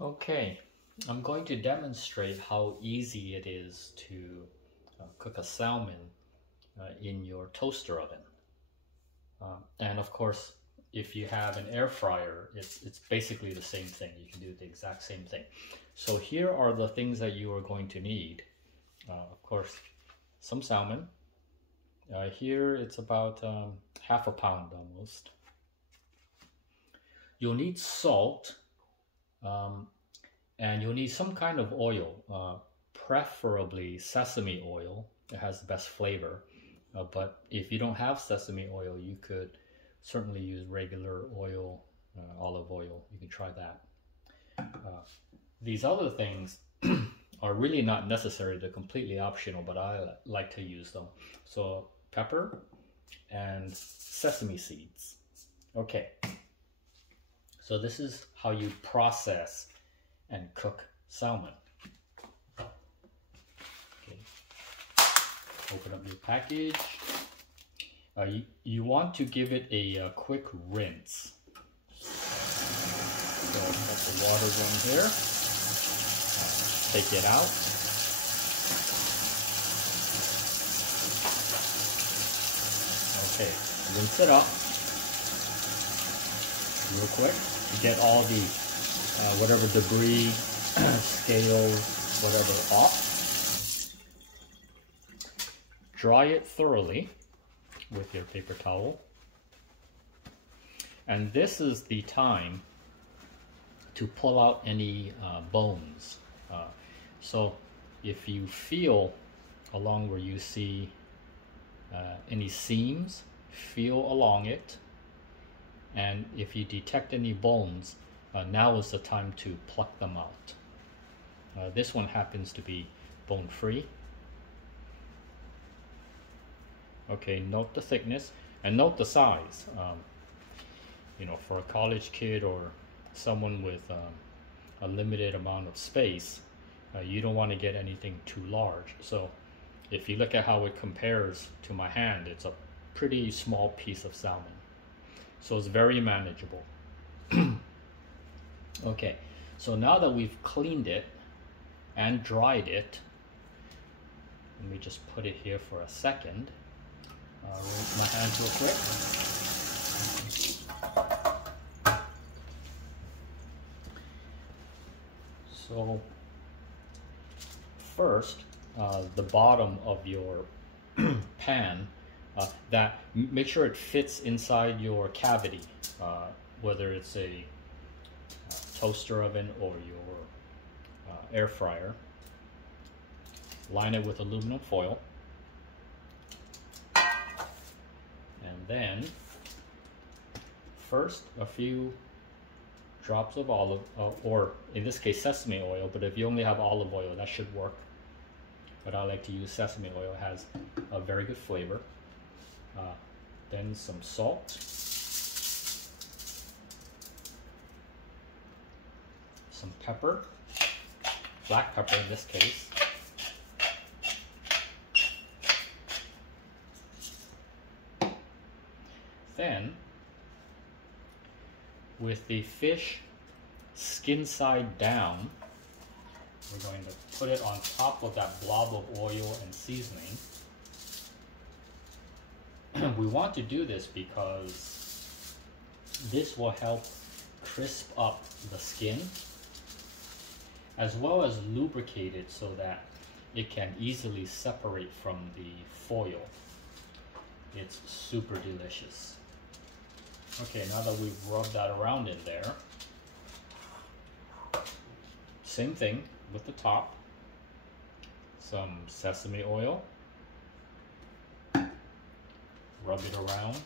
Okay, I'm going to demonstrate how easy it is to cook a salmon in your toaster oven. And of course, if you have an air fryer, it's basically the same thing. You can do the exact same thing. So here are the things that you are going to need. Of course, some salmon. Here it's about half a pound almost. You'll need salt. And you'll need some kind of oil, preferably sesame oil. It has the best flavor. But if you don't have sesame oil, you could certainly use regular oil, olive oil. You can try that. These other things are really not necessary. They're completely optional, but I like to use them. So pepper and sesame seeds. Okay. So this is how you process and cook salmon. Okay. Open up your package. You want to give it a quick rinse. So let the water go in here. Take it out. Okay, rinse it up real quick to get all the whatever debris, scales, whatever off. Dry it thoroughly with your paper towel. And this is the time to pull out any bones. So if you feel along where you see any seams, feel along it. And if you detect any bones, now is the time to pluck them out. This one happens to be bone-free. Okay, note the thickness and note the size. You know, for a college kid or someone with a limited amount of space, you don't want to get anything too large. So if you look at how it compares to my hand, it's a pretty small piece of salmon. So it's very manageable. Okay, so now that we've cleaned it and dried it, let me just put it here for a second. Rinse my hands real quick. So first, the bottom of your pan, make sure it fits inside your cavity, whether it's a toaster oven or your air fryer. Line it with aluminum foil, and then first a few drops of olive, or in this case sesame oil, but if you only have olive oil, that should work. But I like to use sesame oil. It has a very good flavor. Then some salt, some pepper, black pepper in this case, then with the fish skin side down, we're going to put it on top of that blob of oil and seasoning. We want to do this because this will help crisp up the skin as well as lubricate it so that it can easily separate from the foil. It's super delicious. Okay, now that we've rubbed that around in there, same thing with the top. Some sesame oil. Rub it around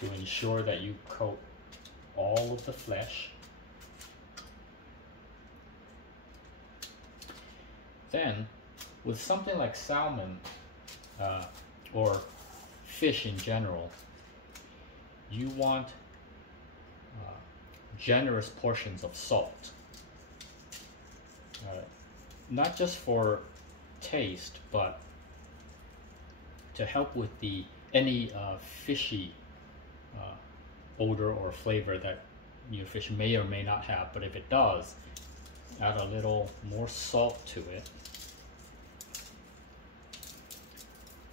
to ensure that you coat all of the flesh. Then, with something like salmon or fish in general, you want generous portions of salt. Not just for taste, but to help with any fishy odor or flavor that your fish may or may not have. But if it does, add a little more salt to it,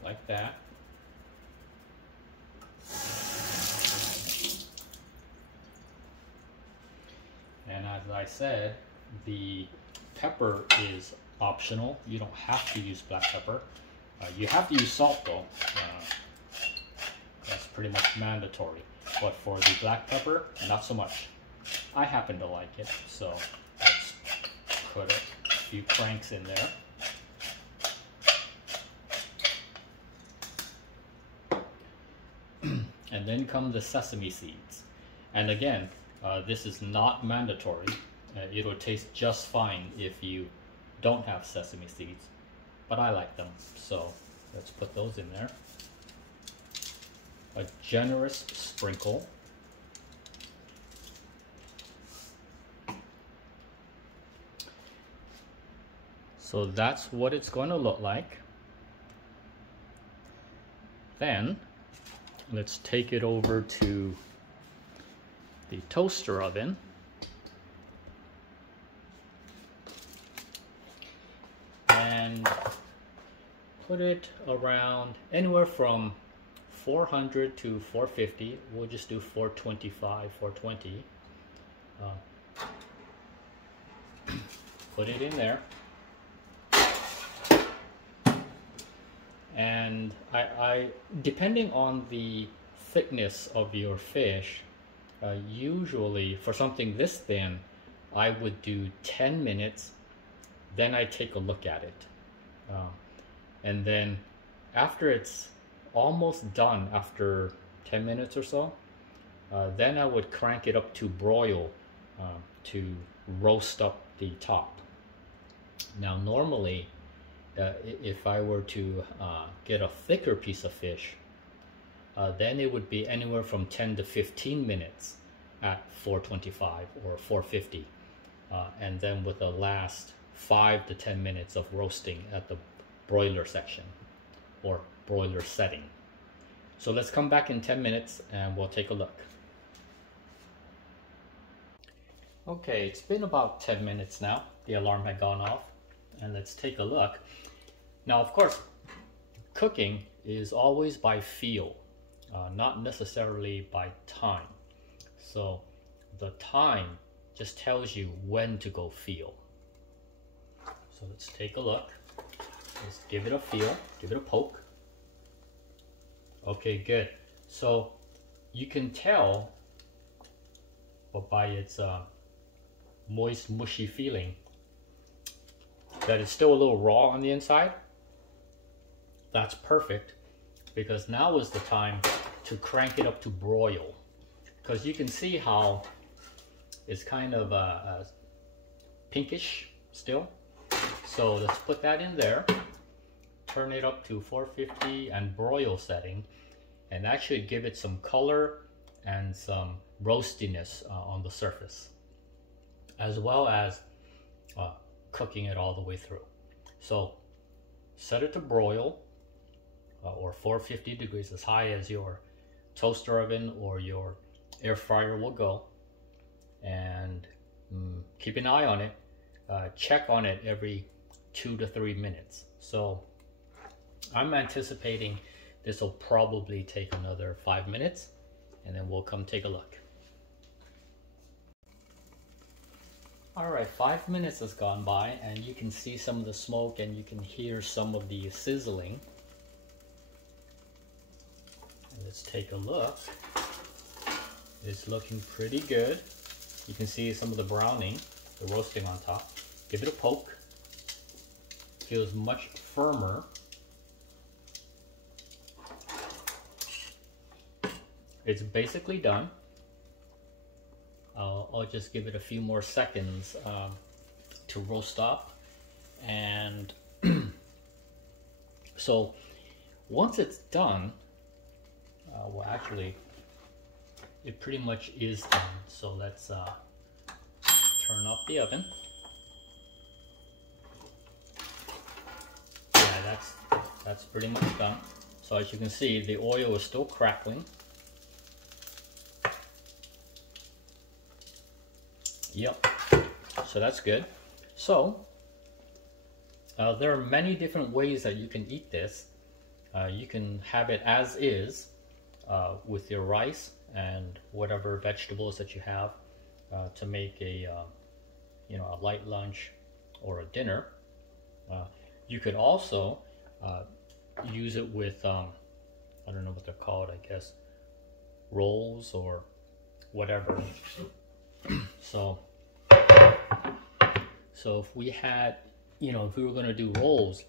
like that. And as I said, the pepper is optional. You don't have to use black pepper. You have to use salt though. That's pretty much mandatory. But for the black pepper, not so much. I happen to like it, so let's put a few cranks in there. And then come the sesame seeds. And again, this is not mandatory. It'll taste just fine if you don't have sesame seeds, but I like them, so let's put those in there. A generous sprinkle. So that's what it's going to look like. Then let's take it over to the toaster oven. And put it around anywhere from 400 to 450. We'll just do 425, 420. Put it in there. And I depending on the thickness of your fish, usually for something this thin, I would do 10 minutes, then I take a look at it. And then after it's almost done, after 10 minutes or so, then I would crank it up to broil to roast up the top. Now normally, if I were to get a thicker piece of fish, then it would be anywhere from 10 to 15 minutes at 425 or 450. And then with the last 5 to 10 minutes of roasting at the broiler section or broiler setting. So let's come back in 10 minutes and we'll take a look. Okay, it's been about 10 minutes now. The alarm had gone off, and let's take a look. Now, of course, cooking is always by feel, not necessarily by time. So the time just tells you when to go feel. So let's take a look. Let's give it a feel, give it a poke. Okay, good. So you can tell by its moist, mushy feeling that it's still a little raw on the inside. That's perfect, because now is the time to crank it up to broil. Because you can see how it's kind of pinkish still. So let's put that in there, turn it up to 450 and broil setting, and that should give it some color and some roastiness on the surface, as well as cooking it all the way through. So set it to broil, or 450 degrees, as high as your toaster oven or your air fryer will go, and keep an eye on it. Check on it every 2 to 3 minutes. So I'm anticipating this will probably take another 5 minutes, and then we'll come take a look. All right, 5 minutes has gone by, and you can see some of the smoke and you can hear some of the sizzling. Let's take a look. It's looking pretty good. You can see some of the browning, the roasting on top. Give it a poke. Feels much firmer. It's basically done. I'll just give it a few more seconds to roast up. And so once it's done, well, actually, it pretty much is done. So let's turn off the oven. Yeah, that's pretty much done. So as you can see, the oil is still crackling. Yep. So that's good. So there are many different ways that you can eat this. You can have it as is with your rice and whatever vegetables that you have to make a a light lunch or a dinner. You could also use it with I don't know what they're called, I guess rolls or whatever. So if we had, if we were going to do rolls,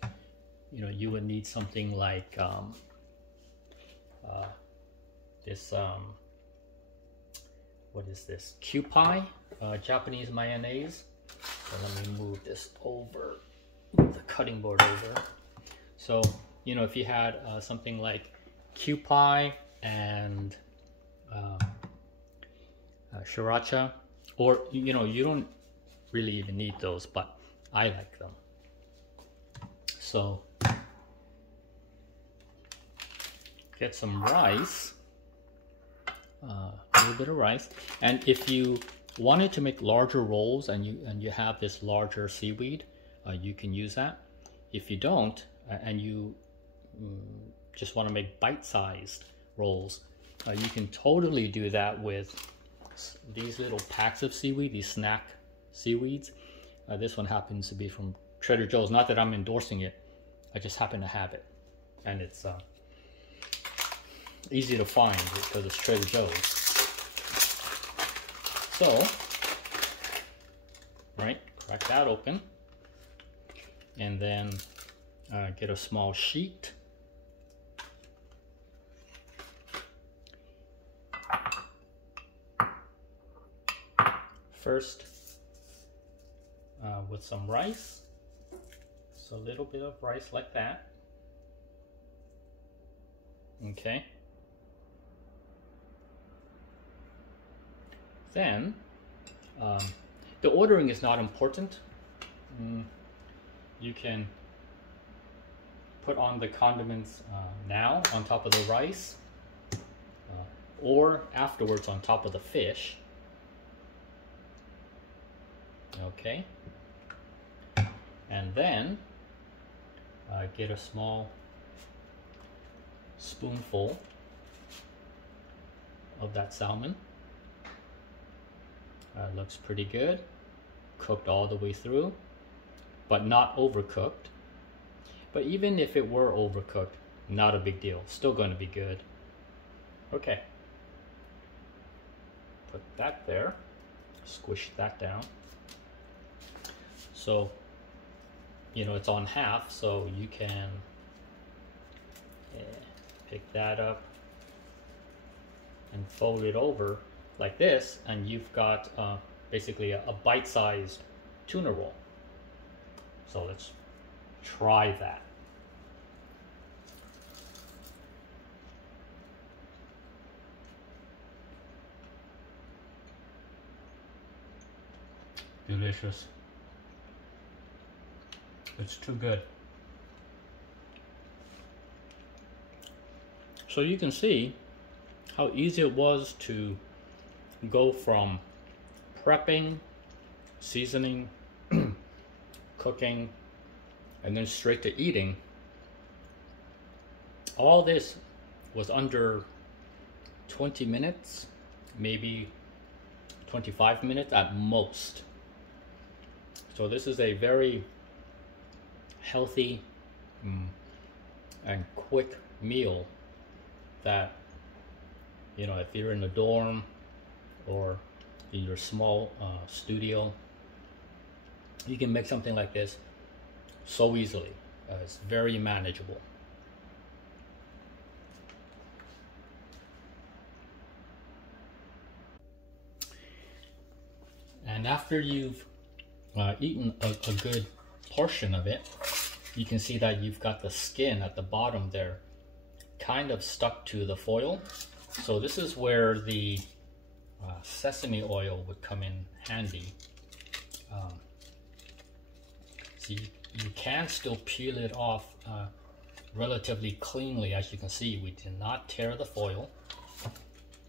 you would need something like this what is this, Kewpie, Japanese mayonnaise. So let me move this over, move the cutting board over. So if you had something like Kewpie and sriracha, or you don't really even need those, but I like them. So get some rice, a little bit of rice, and if you wanted to make larger rolls and you have this larger seaweed, you can use that. If you don't, and you just want to make bite-sized rolls, you can totally do that with these little packs of seaweed, these snack seaweeds. This one happens to be from Trader Joe's. Not that I'm endorsing it, I just happen to have it, and it's easy to find because it's Trader Joe's. So, right, crack that open, and then get a small sheet. First, with some rice, so a little bit of rice like that. Okay. Then, the ordering is not important. You can put on the condiments now on top of the rice, or afterwards on top of the fish. Okay. And then get a small spoonful of that salmon. Looks pretty good, cooked all the way through, but not overcooked. But even if it were overcooked, not a big deal, still going to be good. Okay, put that there, squish that down. So it's on half, so you can pick that up and fold it over like this, and you've got basically a bite-sized tuna roll. So let's try that. Delicious. It's too good. So you can see how easy it was to go from prepping, seasoning, cooking, and then straight to eating. All this was under 20 minutes, maybe 25 minutes at most. So this is a very healthy and quick meal that, if you're in a dorm or in your small studio, you can make something like this so easily. It's very manageable. And after you've eaten a good portion of it, you can see that you've got the skin at the bottom there kind of stuck to the foil. So this is where the sesame oil would come in handy. So you can still peel it off relatively cleanly. As you can see, we did not tear the foil,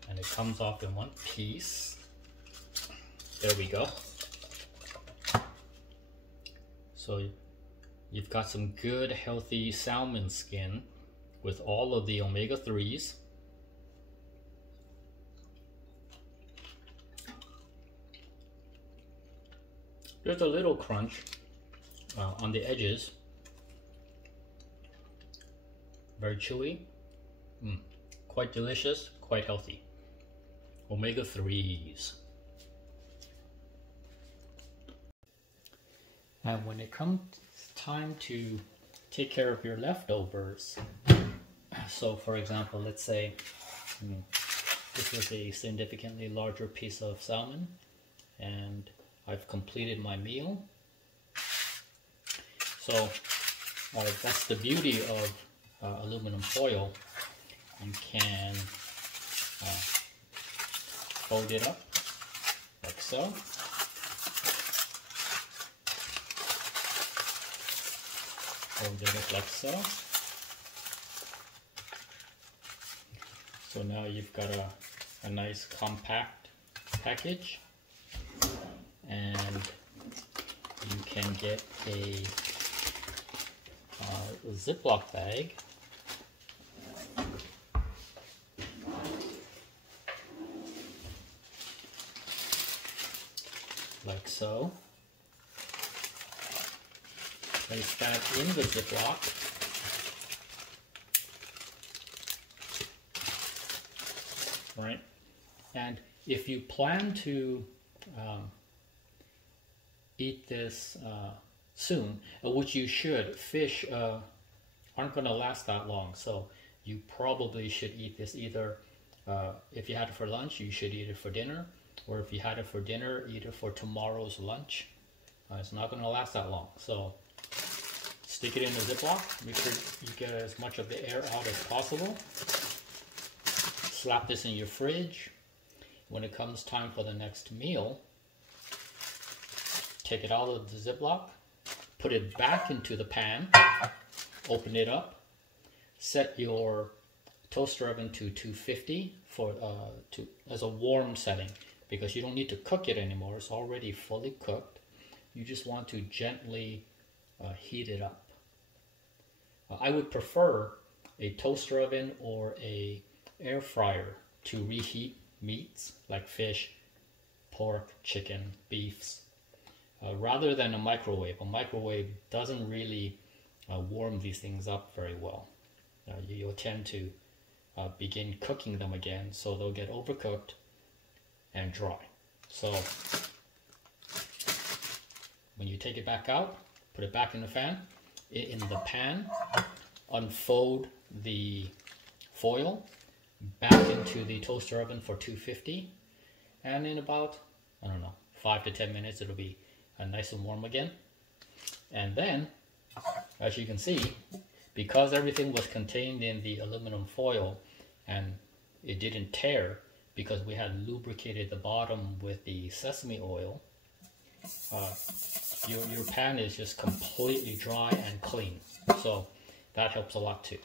and it comes off in one piece. There we go. So you've got some good healthy salmon skin with all of the omega-3s. There's a little crunch on the edges. Very chewy. Quite delicious, quite healthy. Omega-3s. And when it comes time to take care of your leftovers, so for example, let's say this was a significantly larger piece of salmon and I've completed my meal. So that's the beauty of aluminum foil. You can fold it up like so. Fold it up like so. So now you've got a nice compact package, and you can get a Ziploc bag like so. Place that in the Ziploc. Right, and if you plan to eat this soon, which you should, fish aren't going to last that long, so you probably should eat this either, if you had it for lunch, you should eat it for dinner, or if you had it for dinner, eat it for tomorrow's lunch. It's not going to last that long, so stick it in the Ziploc, make sure you get as much of the air out as possible. Slap this in your fridge. When it comes time for the next meal, take it out of the Ziploc, put it back into the pan, open it up, set your toaster oven to 250 for as a warm setting, because you don't need to cook it anymore. It's already fully cooked. You just want to gently heat it up. I would prefer a toaster oven or a air fryer to reheat meats like fish, pork, chicken, beefs, rather than a microwave. A microwave doesn't really warm these things up very well. You'll tend to begin cooking them again, so they'll get overcooked and dry. So when you take it back out, put it back in the pan, unfold the foil, back into the toaster oven for 250, and in about, I don't know, 5 to 10 minutes it'll be nice and warm again. And then, as you can see, because everything was contained in the aluminum foil and it didn't tear because we had lubricated the bottom with the sesame oil, your pan is just completely dry and clean. So that helps a lot too.